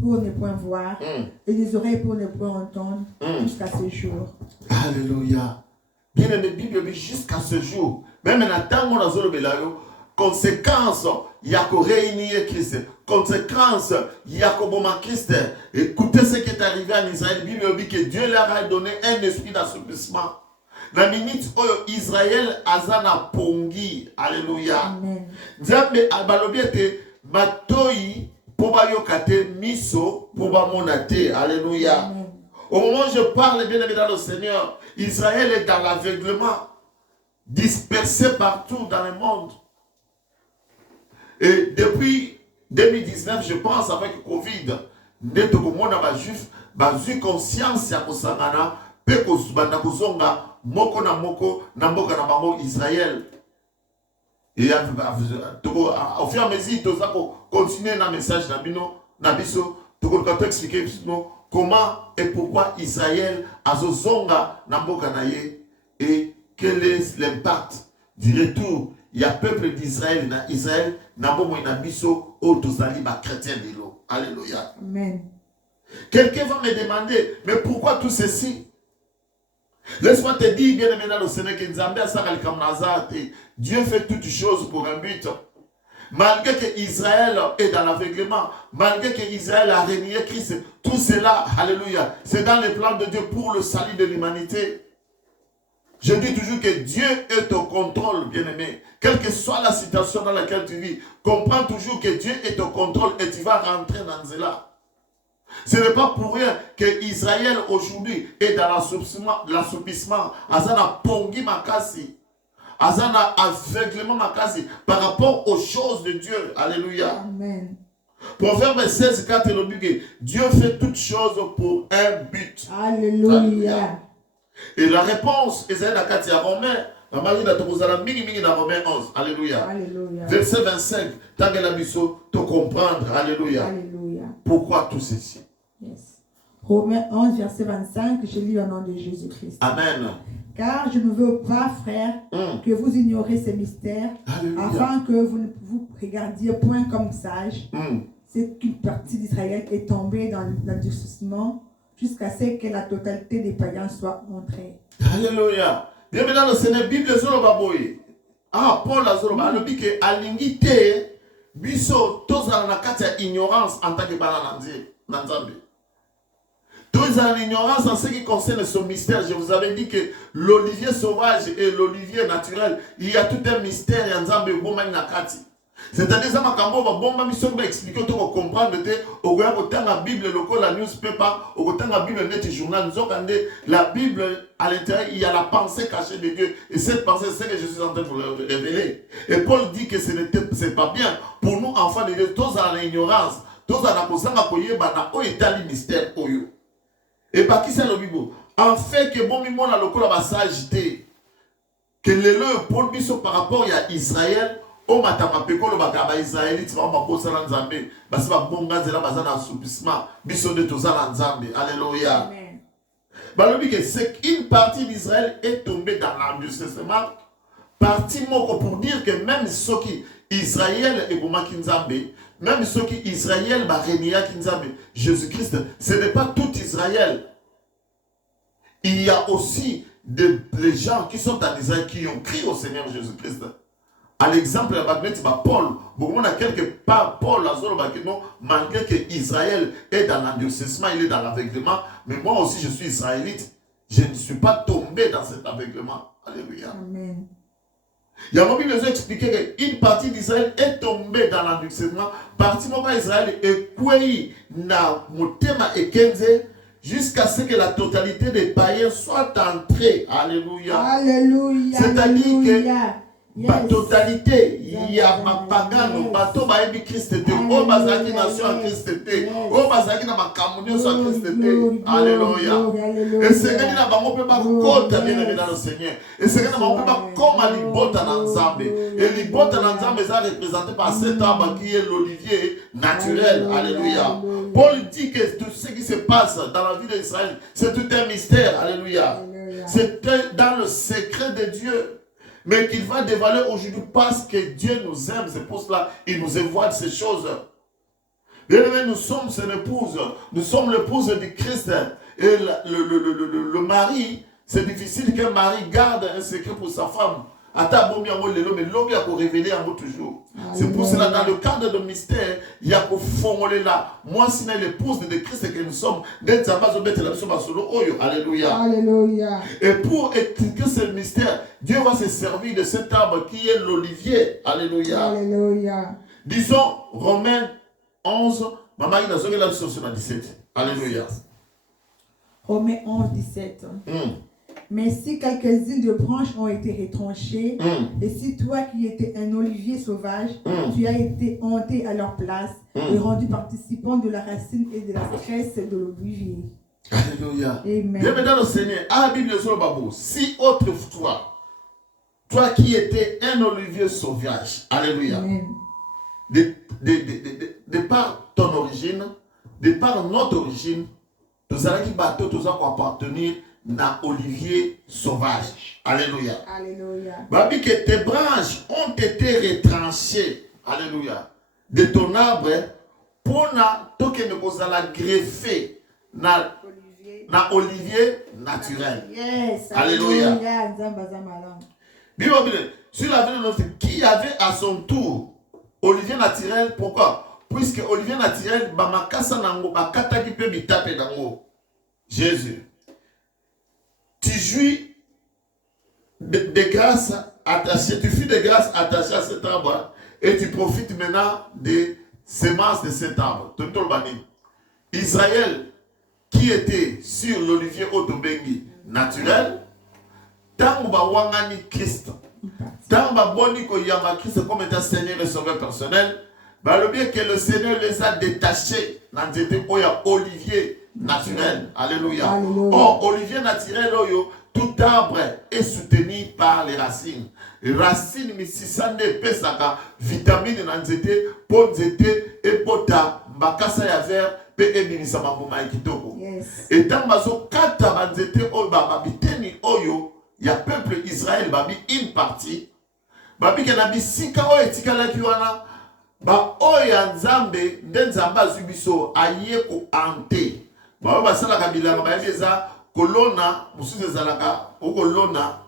pour ne point voir et des oreilles pour ne point entendre jusqu'à ce jour. Alléluia. Bien aimé, Bible dit jusqu'à ce jour. Même maintenant, on a zolo belayo. Conséquence, il y a qu'à réunir Christ. Conséquence, il y a qu'à bomber Christ. Écoutez ce qui est arrivé en Israël. Bible dit que Dieu leur a donné un esprit d'assouplissement. La minute où Israël azana pongi. Alléluia. Nzambe albalobiete matoi poba yokate miso poba monate. Alléluia. Au moment où je parle, bien aimé dans le Seigneur, Israël est dans l'aveuglement, dispersé partout dans le monde. Et depuis 2019, je pense, avec Covid, nous avons conscience de Kosangana, Pekosbanda Kozonga, Moko na Moko, Namboka na Bango, Israël. Et au fur et à mesure, nous allons continuer dans le message Nabiso, nous allons expliquer comment et pourquoi Israël a zonga Namboka naye et quel est l'impact du retour. Il y a peuple d'Israël, Israël, Nabomo et Nabiso, Otozali, chrétien de l'eau. Alléluia. Amen. Quelqu'un va me demander, mais pourquoi tout ceci? Laisse-moi te dire, bien aimé dans le Seigneur, que Dieu fait toutes choses pour un but. Malgré que Israël est dans l'aveuglement, malgré que Israël a renié Christ, tout cela, alléluia, c'est dans les plans de Dieu pour le salut de l'humanité. Je dis toujours que Dieu est au contrôle, bien-aimé. Quelle que soit la situation dans laquelle tu vis, comprends toujours que Dieu est au contrôle et tu vas rentrer dans cela. Ce n'est pas pour rien que Israël aujourd'hui est dans l'assoupissement. Azana pongi makasi. Azana aveuglement makasi par rapport aux choses de Dieu. Alléluia. Amen. Proverbe 16, 4 et le but. Dieu fait toutes choses pour un but. Alléluia. Et la réponse, Esaïe na kati ya Romain, na mari na tokozala mingi na Romain 11. Alléluia. Alléluia. Verset 25, tangela biso, te comprendre. Alléluia. Alléluia. Pourquoi tout ceci? Yes. Romains 11, verset 25, je lis au nom de Jésus-Christ. Amen. Car je ne veux pas, frères, que vous ignorez ces mystères, Alléluia. afin que vous ne vous regardiez point comme sages. C'est qu'une partie d'Israël est tombée dans l'endurcissement jusqu'à ce que la totalité des païens soit entrée. Alléluia. Bien maintenant, le Seigneur, Bible Zoloba Boy. Ah, Paul la Zoloba, le bique alingite, biso, tozala na kati ya ignorance en tant que banananzi, nanzambi. Tozala l'ignorance en ce qui concerne ce mystère. Je vous avais dit que l'olivier sauvage et l'olivier naturel, il y a tout un mystère, yanzambi, bomani na kati. C'est-à-dire ça makambo ba bomba mission ba expliquer to comprendre te okoya kotanga Bible loko la newspaper okotanga Bible net journal nzokande la Bible à l'intérieur il y a la pensée cachée de Dieu et cette pensée c'est que je suis en train de vous révéler. Et Paul dit que c'est pas bien pour nous enfants de Dieu tous à l'ignorance tous à la kosanga koyeba na o etali mystère oyo. Et pas qui c'est le Bible en fait que bon mimo na loko la ba sagité que le Paul biso par rapport à Israël. O matama pekolo bakaba Israélite ba makosa na Nzambe basi ba bonga nzela bazana assoupissement biso de tozala Nzambe. Alléluia. Amen. Balobi que c'est une partie d'Israël est tombée dans l'endurcissement partie moko pour dire que même ceux qui Israël et bomaki Nzambe même ceux qui Israël ba renia ki Nzambe Jésus-Christ ce n'est pas tout Israël. Il y a aussi les gens qui sont en Israël qui ont crié au Seigneur Jésus-Christ. À l'exemple de Paul, on a quelque part Paul, malgré que Israël est dans l'endurcissement, il est dans l'aveuglement, mais moi aussi je suis israélite, je ne suis pas tombé dans cet aveuglement. Alléluia. Amen. Il y a besoin d'expliquer qu'une partie d'Israël est tombée dans l'endurcissement, partie d'Israël est couée dans Motema et Kenze, jusqu'à ce que la totalité des païens soit entrée. Alléluia. Alléluia. C'est-à-dire que la totalité, il y a ma pagano, bateau baebi Christ était, oh bazaki nation à Christ était, oh bazaki na makamunio sur Christ était, alléluia. Et c'est que na bango pe ba kota bien aimé dans le Seigneur. Et c'est que na bango pe ba comme libota na nzambe. Et libota na nzambe ça représenté par cet arbre qui est l'olivier naturel, alléluia. Paul dit que tout ce qui se passe dans la vie d'Israël, c'est tout un mystère, alléluia. C'est dans le secret de Dieu. Mais qu'il va dévoiler aujourd'hui parce que Dieu nous aime. C'est pour cela qu'il nous envoie de ces choses. Bien aimé, nous sommes son épouse. Nous sommes l'épouse du Christ. Et le mari, c'est difficile qu'un mari garde un secret pour sa femme. Mais l'homme a révélé un mot toujours. C'est pour cela, dans le cadre de mystère, il y a pour formuler là. Moi, si c'est l'épouse de Christ que nous sommes, alléluia. Alléluia. Et pour expliquer ce mystère, Dieu va se servir de cet arbre qui est l'olivier. Alléluia. Alléluia. Disons Romains 11, maman, il a zoné la sur 17. Alléluia. Romains 11, 17. Mais si quelques-unes de branches ont été retranchées, et si toi qui étais un olivier sauvage, tu as été hanté à leur place et rendu participant de la racine et de la tresse de l'olivier. Alléluia. Amen. Bienvenue dans le Seigneur. Ah, Bible sur le babou. Si autrefois, toi qui étais un olivier sauvage, alléluia. Amen. De par ton origine, de par notre origine, nous allons qui bateau, nous allons appartenir na olivier sauvage. Alléluia. Alléluia. Babi que tes branches ont été retranchées. Alléluia. De ton arbre pour na toke ne kozala greffé na olivier naturel. Yes. Alléluia. Alléluia. Sur la vie de notre qui avait à son tour olivier naturel, pourquoi? Puisque olivier naturel bamakasa nango bakata ki pe bitape nango. Jésus. Tu jouis de grâce attachée, tu fuis de grâce attachée à cet arbre et tu profites maintenant des semences de cet arbre. Israël, qui était sur l'olivier Otobengi naturel, tant que wangani Christ, tant que boni ko yama Christ comme étant Seigneur et Sauveur personnel, le bien que le Seigneur les a détachés dans cet olivier naturel. Alléluia. Or, olivier naturel, tout arbre est soutenu par les racines. Les racines, misisande, pesaka, vitamine, nanzete, ponzete, epota, mbakasa ya ver, pe ebimisa mabuma ekitoko. Et tant bazo kata banzete oyo babiteni oyo, ya peuple Israël babi une partie. Babi kenabi sika oyo etikala kiwana, ba oyo nzambe, ndenzamba zubiso, aye ko ante. Ba basala kabilanga ba yeza kolona musuze zalaka okolona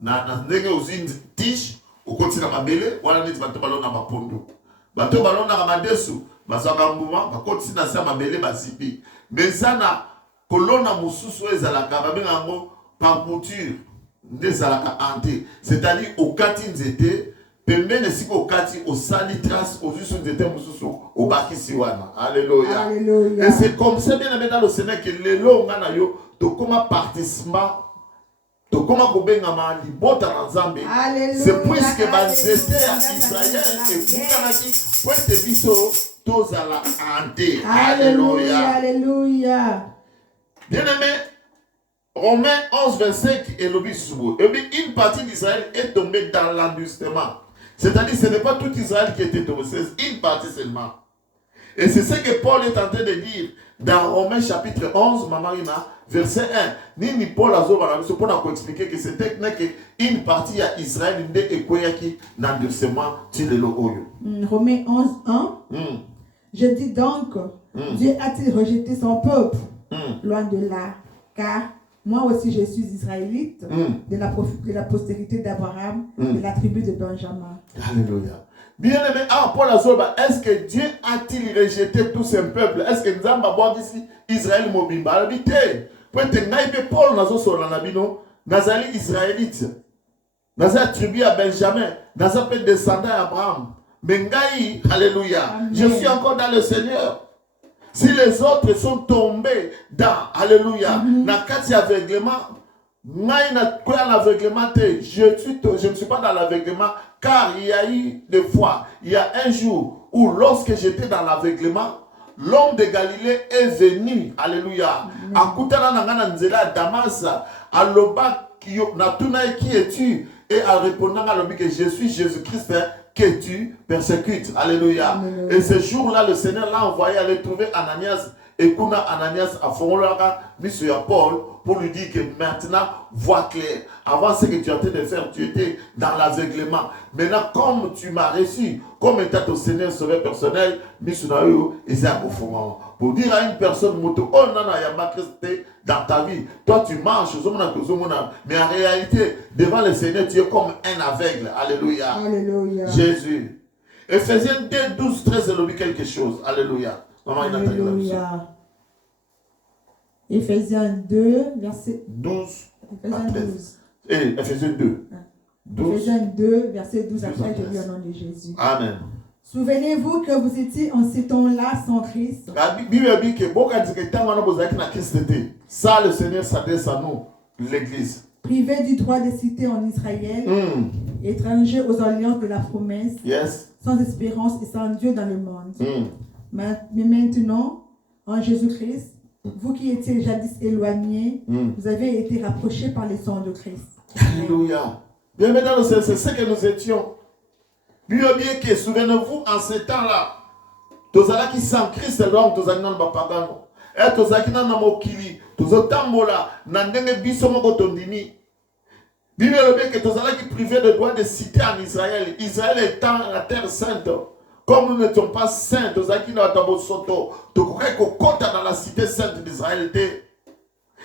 na ndenge uzindi tish okotina mabele wala neti bato balona bapondo bato balona ka madesu bazaka mbuma bakotina sa mabele basipi mezana kolona mususu ezalaka babenga ngo par mouture ndezalaka ante c'est-à-dire okati nzete pembene siko okati osali trace ozusu nzete mususu obakisi wana. Alléluia. Alléluia. Et c'est comme ça bien dans le Seigneur que les longs na yo to comment participant to comment kobengama libota na Nzambe. C'est puisque banzete à Israël et kukanaki pointe biso tozala ante. Alléluia. Alléluia. Bien-aimé, Romains 11, 25 et l'obispo. Et bien une partie d'Israël est tombée dans l'endurcissement. C'est-à-dire ce n'est pas tout Israël qui était tombé, c'est une partie seulement. Et c'est ce que Paul est en train de dire dans Romains chapitre 11, Mamarina, verset 1. Ni Paul a pour expliquer que c'était une partie à Israël et qui n'endurcement Tilelo Oyo. Romains 11, 1. Je dis donc, Dieu a-t-il rejeté son peuple? Loin de là, car moi aussi je suis israélite de la postérité d'Abraham, de la tribu de Benjamin. Alléluia. Bien-aimé, Paul Azoba, est-ce que Dieu a-t-il rejeté tout son peuple? Est-ce que nous avons ici Israël mobimba? Habité. Peut-être Paul Nazo sur la Nabino, Nazali israélite, Nazali tribu à Benjamin, Nazali descendant d'Abraham. Mais Ngaï, alléluia. Amen. Je suis encore dans le Seigneur. Si les autres sont tombés dans, alléluia, dans le aveuglement, Je ne suis pas dans l'aveuglement, car il y a eu des fois, il y a un jour où lorsque j'étais dans l'aveuglement, l'homme de Galilée est venu, alléluia, akutana nangana nzela Damas, aloba natuna qui es-tu, et en répondant à l'homme que je suis Jésus-Christ que tu persécutes, alléluia. Et ce jour-là, le Seigneur l'a envoyé aller trouver Ananias. Et quand Ananias a mis sur Paul pour lui dire que maintenant, vois clair. Avant ce que tu es en train de faire, tu étais dans l'aveuglement. Maintenant, comme tu m'as reçu, comme étant ton Seigneur sauveur personnel, pour dire à une personne, oh non, il y a ma Christ dans ta vie. Toi, tu marches, mais en réalité, devant le Seigneur, tu es comme un aveugle. Alléluia. Alléluia. Jésus. Ephésiens 2, 12, 13, elle dit quelque chose. Alléluia. Alléluia. Ephésiens 2, verset 12 Ephésiens à 13. 12. Et Ephésiens 2. 12. Ephésiens 2, verset 12 à 13, je lis au nom de Jésus. Amen. Souvenez-vous que vous étiez en ces temps-là sans Christ. La Bible dit que ça, le Seigneur s'adresse à nous, l'Église. Privés du droit de cité en Israël, étrangers aux alliances de la promesse, sans espérance et sans Dieu dans le monde. Mais maintenant, en Jésus-Christ, vous qui étiez jadis éloignés, vous avez été rapprochés par le sang de Christ. Alléluia. Bien maintenant, c'est ce que nous étions. Bien que, souvenez-vous, en ce temps-là, tozala qui sans Christ, donc tozala na bapagano. Et tozala qui na mokili, tozotambola, na ndenge biso moko tondimi. Bible dit que tozala qui privé de droit de cité en Israël. Israël étant la terre sainte. Comme nous n'étions pas saints, tozala qui na tabo soto, tokokai kokota dans la cité sainte d'Israël.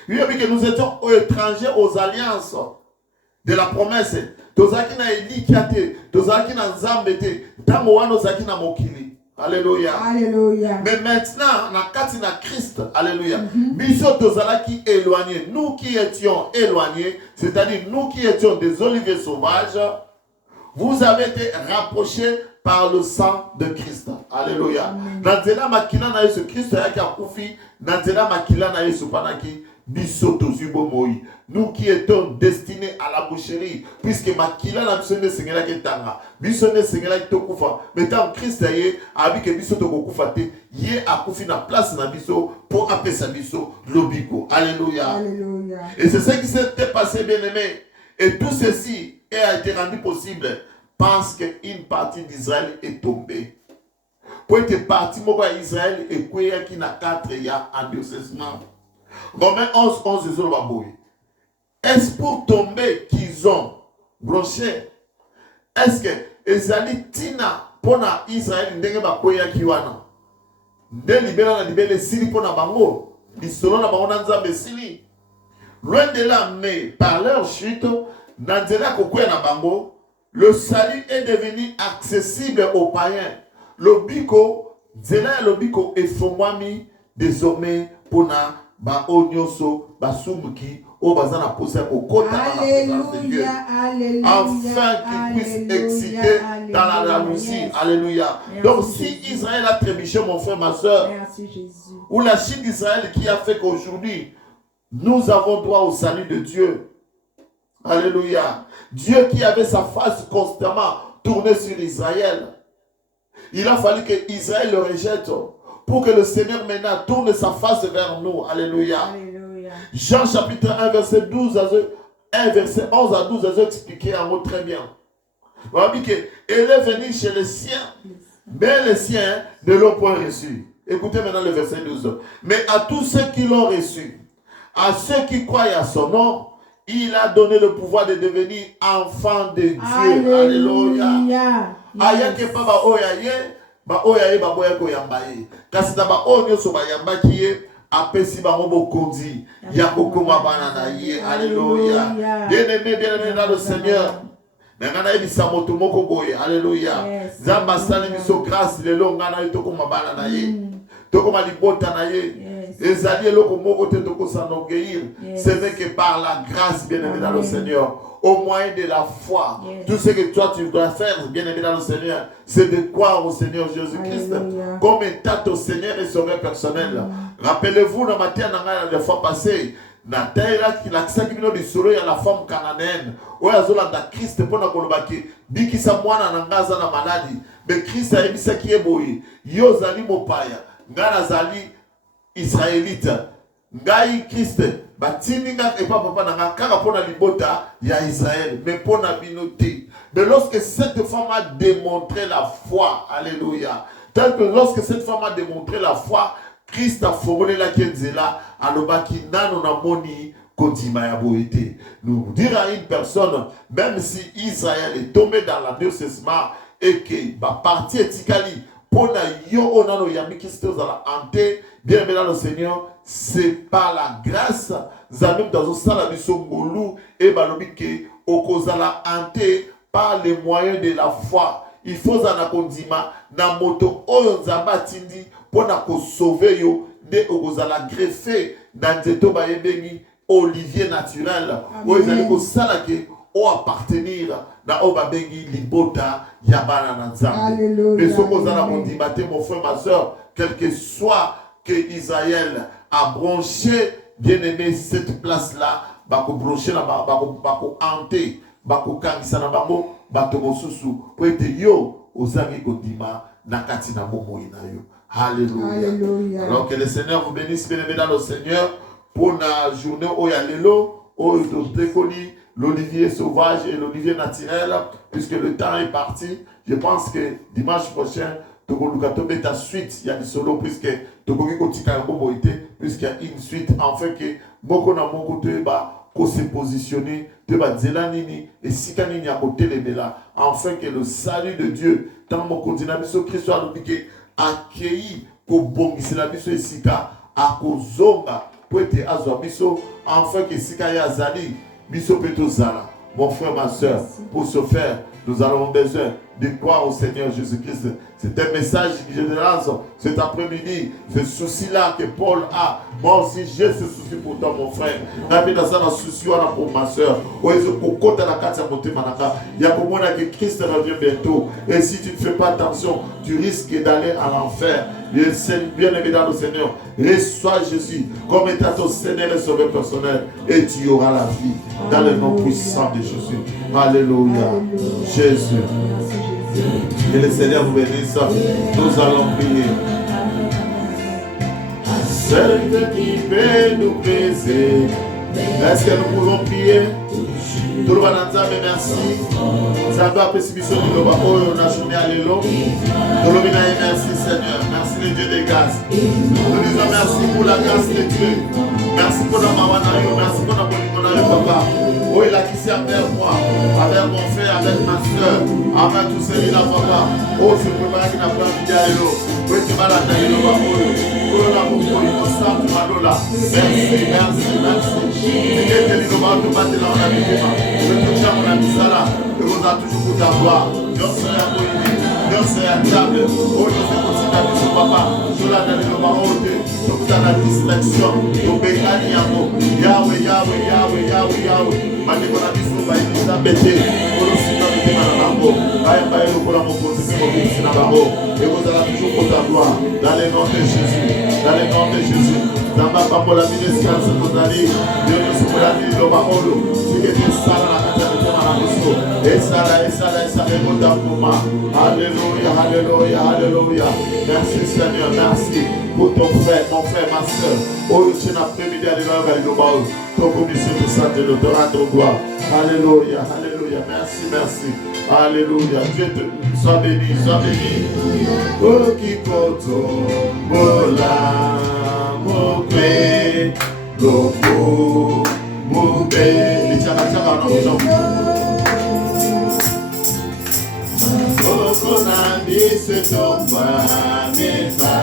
Bible dit que nous étions étrangers aux alliances de la promesse. Tozaki na Eli kiate, tozaki na Nzambete, tango wana ozaki na mokili. Alléluia. Alléluia. Mais maintenant, na kati na Christ, alléluia. Biso tozalaki éloignés, nous qui étions éloignés, c'est-à-dire nous qui étions des oliviers sauvages, vous avez été rapprochés par le sang de Christ. Alléluia. Nantena makila na Yesu Christ yaki akufi, nantena makila na Yesu panaki. Nous qui étions destinés à la boucherie, puisque Makila n'a besoin de Seigneur qui tanga, besoin de Seigneur qui tokufa, mais tant Christ aye, avec que biso tokufa te, yé a kufi na place na biso pour appeler sa biso lobiko. Alléluia. Alléluia. Et c'est ce qui s'était passé, bien aimé. Et tout ceci a été rendu possible parce qu'une partie d'Israël est tombée. Pour être parti, moi Israël et quoi qui n'a 4 ya endurcissement. Romains 11, 11, est-ce pour tomber qu'ils ont broché? Est-ce que Ezali Tina pona Israël ndenge bakoya kiwana? De libéra na libéré sili pona bango, lisolo na bango nanzambe sili. Loin de là, mais par leur chute, nanzela kokoya na bango, le salut est devenu accessible aux païens. Le biko, zela le biko est fomwami désormais pona ba onyoso ba sumuki o bazana posa kokota dans la présence de Dieu, afin qu'il puisse exciter dans la jalousie. Alléluia. Donc si Israël a trébuché, mon frère, ma soeur, ou la Chine d'Israël qui a fait qu'aujourd'hui nous avons droit au salut de Dieu. Alléluia. Dieu qui avait sa face constamment tournée sur Israël, il a fallu que Israël le rejette pour que le Seigneur maintenant tourne sa face vers nous. Alléluia. Alléluia. Jean chapitre 1 verset 12 à 1 verset 11 à 12 a expliqué un mot très bien. On a dit qu'elle est venue chez les siens, mais les siens ne l'ont point reçu. Écoutez maintenant le verset 12. Mais à tous ceux qui l'ont reçu, à ceux qui croient à son nom, il a donné le pouvoir de devenir enfant de Dieu. Alléluia. Ayake papa oyaye. Ba oyaye ba boya ko yambaye kasi na ba onyo so ba yambaki ye apesi ba ngobo kondi ya kokoma bana na ye. Alléluia. Bien-aimé dans le Seigneur, nangana ebisa moto moko boye. Alléluia. Zamba sali biso grâce le longa na tokoma bana na ye tokoma libota na ye ezali eloko moko te toko s'enorgueillir. Ce n'est que par la grâce, bien-aimé dans le Seigneur, au moyen de la foi. Tout ce que toi tu dois faire, bien aimé dans le Seigneur, c'est de croire au Seigneur Jésus-Christ comme étant ton Seigneur et sauveur personnel. Rappelez-vous, dans Matthieu, la fois passée, na taïra qui l'accès qui vient du solo ya la femme cananéenne oya zolanda Christ pona kolobaki bikisa mwana na ngaza na maladi mais Christ a ebisa ki eboyi yo zali mopaya ngana zali israélite ngai Christ batini nga et papa na kaka pona libota ya Israël mais pona binoté mais lorsque cette femme a démontré la foi alléluia tel que lorsque cette femme a démontré la foi Christ a formulé la Kenzela, alobaki nano na moni kontima ya boité. Nous dire à une personne, même si Israël est tombé dans la décessement et que ba partie etikali pona yo onano yami Christ ozala ante, bien dans le Seigneur, c'est par la grâce, zamim dans un sala biso ngolu et balobi ke okozala ante par les moyens de la foi. Il faut zana kondima na moto oyo nzamba tindi pona ko sauver yo de okozala greffé dans nzeto ba yebengi olivier naturel o ezali ko sala ke o appartenir na o ba bengi libota ya bana na nzambe mais soko zana kondima te mon frère ma soeur quel que soit que Israël a branché bien aimé cette place là ba ko brancher na ba ko hanter ba ko kangisa na bango bato mosusu po ete yo ozangi kondima na kati na momo ina yo. Alléluia. Alors que le Seigneur vous bénisse, bien-aimés dans le Seigneur, pour la journée où il y a l'élo, où il l'olivier sauvage et l'olivier naturel, puisque le temps est parti. Je pense que dimanche prochain, ta suite, il y a des solos, puisqu'il y a une suite, enfin que beaucoup na mon côté, qu'on s'est positionné, et si kanini a côté les là, afin que le salut de Dieu, dans mon continent, Christ soit accueilli pour bongisi la biso esika akozonga pour être azwa biso enfin que sika ya zali biso peto zala. Mon frère, ma soeur, pour ce faire, nous avons besoin de croire au Seigneur Jésus-Christ. C'est un message que je te lance cet après-midi. Ce souci-là que Paul a, moi aussi j'ai ce souci pour toi, mon frère. Il pour ma soeur. Il y a pour moi que Christ revient bientôt. Et si tu ne fais pas attention, tu risques d'aller à l'enfer. Bien aimé dans le Seigneur, reçois Jésus comme étant ton Seigneur et Sauveur personnel. Et tu auras la vie dans le nom puissant de Jésus. Alléluia. Jésus. Que le Seigneur vous bénisse. Nous allons prier. Celui qui peut nous baiser. Est-ce que nous pouvons prier? Tout le monde a dit merci. Ça va précipitation de l'eau. On a journée à l'élo. Tout le monde a dit merci Seigneur. Merci le Dieu des grâces. Nous disons merci pour la grâce de Dieu. Merci pour notre maman. Merci pour notre papa. Oh, il a quitté avec moi, avec mon frère, avec ma soeur, avec tous ces là, papa. Oh, c'est pour moi qui n'a pas envie d'aller là. Oui, tu vas la tailler là, oh, là, pour moi, il faut ça, pour moi, là. Merci, merci, merci. Et que tu nous vas tout battre là, on a mis des mains. Je te tiens, on a mis ça là. Et vous avez toujours pour t'avoir. Dieu c'est à vous, Dieu c'est à table. Oh, je sais que c'est à vous, papa. Je l'ai donné le barote. Je vous donne la distraction. Je vous bénis à Yahweh, Yahweh, Yahweh, Yahweh, Yahweh. Mandeko na biso ba eza bete kolo sika bitema na bango baye baye lokola mokonzi ko bisina bango et vous allez toujours pour ta gloire dans le nom de Jésus, dans le nom de Jésus. Dans ma parole la ministère de nos amis Dieu nous souverain de lo baolo si que tu sala na kata bitema na biso et ça remonte pour moi. Alléluia, alléluia, alléluia. Merci Seigneur, merci pour ton frère, mon frère, ma soeur. Oh, tu n'as pas mis à l'éloignement ton commission de santé, de te rendre gloire. Alléluia, alléluia. Merci, merci. Alléluia. Dieu te soit béni, soit béni. Oh, qui koto, mola, mokwe, loko, moube. Les tchaka, non, Okonami se tomba meva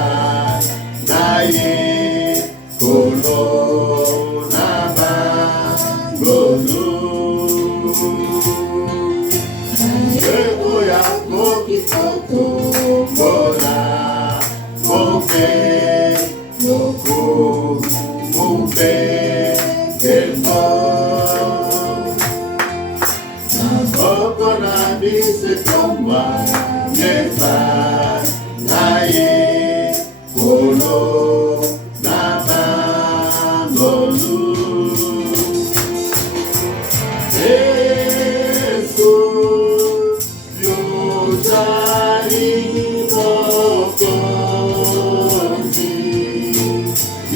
naye kolo naba golu eko ya koki koto bola moke loko mube kemo Okonami se tomba neva naye kolo naba golu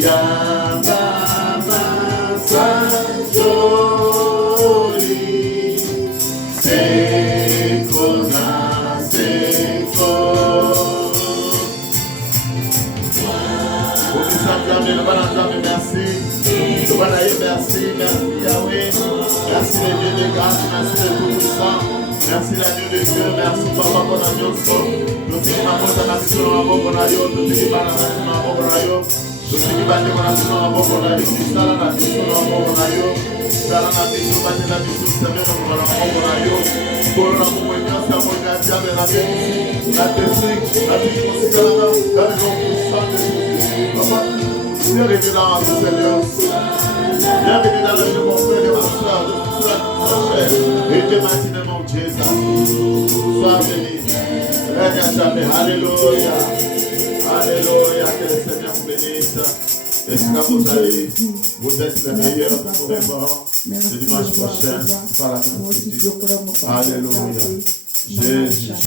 Yamama Sanjoli, Sekona Seko. Merci. Merci Yahweh. Merci le Dieu de grâce, merci le Tout-Puissant. Merci l'agneau de Dieu, merci Papa pour l'agneau de son. Nous sommes en train de faire un bon bonayo, nous sommes en train de faire un bon bonayo. Nous sommes en train de faire un bon bonayo. Nous sommes en train de faire un bon bonayo. Nous sommes en train de faire un bon bonayo. Pour la mouvement, ça va être diable la bénédiction, la bénédiction, la bénédiction, la bénédiction de Jésus. Papa, bienvenue dans le Seigneur. Bienvenue dans la vie de mon frère et ma soeur, de tout cela qui sont chers. Et de maintenant, mon Jésus. Sois béni. Règne à jamais. Alléluia. Alléluia. Que le Seigneur vous bénisse. Et ce que vous allez, vous êtes les meilleurs forever. Le dimanche prochain, par la grâce de Dieu. Alléluia. Jésus.